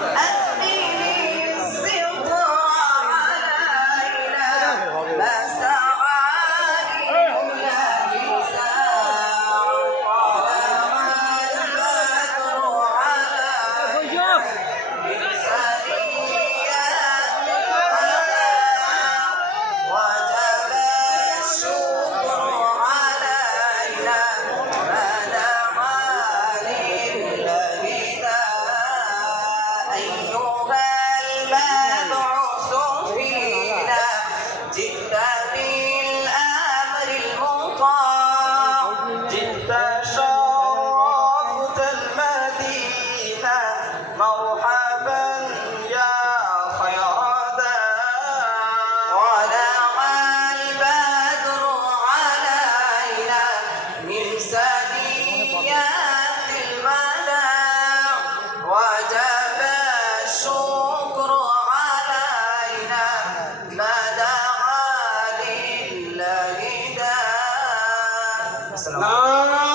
안 السلام